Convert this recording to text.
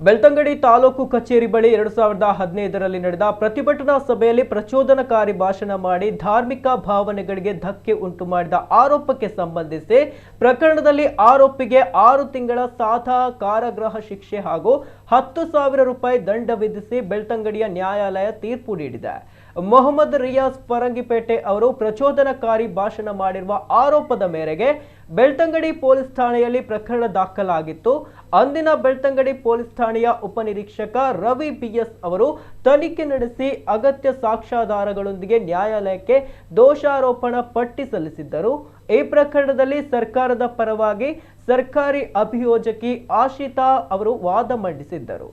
ಬೆಳ್ತಂಗಡಿ ತಾಲೂಕು ಕಚೇರಿ ಬಳಿ 2015ರಲ್ಲಿ ನಡೆದ ಪ್ರತಿಭಟನಾ ಸಭೆಯಲ್ಲಿ ಪ್ರಚೋದನಕಾರಿ ಭಾಷಣ ಮಾಡಿ ಧಾರ್ಮಿಕ ಭಾವನೆಗಳಿಗೆ ಧಕ್ಕೆ ಉಂಟು ಮಾಡಿದ ಆರೋಪಕ್ಕೆ ಸಂಬಂಧಿಸಿ ಪ್ರಕರಣದಲ್ಲಿ ಆರೋಪಿಗೆ 6 ತಿಂಗಳ ಸಾದಾ ಕಾರಾಗೃಹ ಶಿಕ್ಷೆ ಹಾಗೂ 10,000 ರೂಪಾಯಿ ದಂಡ ವಿಧಿಸಿ ಬೆಳ್ತಂಗಡಿಯ ನ್ಯಾಯಾಲಯ ತೀರ್ಪು ನೀಡಿದೆ. ಮೊಹಮ್ಮದ್ ರಿಯಾಜ್ ಪರಂಗಿಪೇಟೆ ಅವರು ಪ್ರಚೋದನಕಾರಿ ಭಾಷಣ ಮಾಡಿರುವ ಆರೋಪದ ಮೇರೆಗೆ ಬೆಳ್ತಂಗಡಿ ಪೊಲೀಸ್ ಠಾಣೆಯಲ್ಲಿ ಪ್ರಕರಣ ದಾಖಲಾಗಿತ್ತು. ಅಂದಿನ ಬೆಳ್ತಂಗಡಿ ಪೊಲೀಸ್ ಠಾಣೆಯ ಉಪನಿರೀಕ್ಷಕ ರವಿ ಬಿಎಸ್ ಅವರು ತನಿಖೆ ನಡೆಸಿ ಅಗತ್ಯ ಸಾಕ್ಷ್ಯಾಧಾರಗಳೊಂದಿಗೆ ನ್ಯಾಯಾಲಯಕ್ಕೆ ದೋಷಾರೋಪಣಾ ಪಟ್ಟಿ ಸಲ್ಲಿಸಿದ್ದರು. ಈ ಪ್ರಕರಣದಲ್ಲಿ ಸರ್ಕಾರದ ಪರವಾಗಿ ಸರ್ಕಾರಿ ಅಭಿಯೋಜಕಿ ಆಶಿತಾ ಅವರು ವಾದ ಮಂಡಿಸಿದ್ದರು.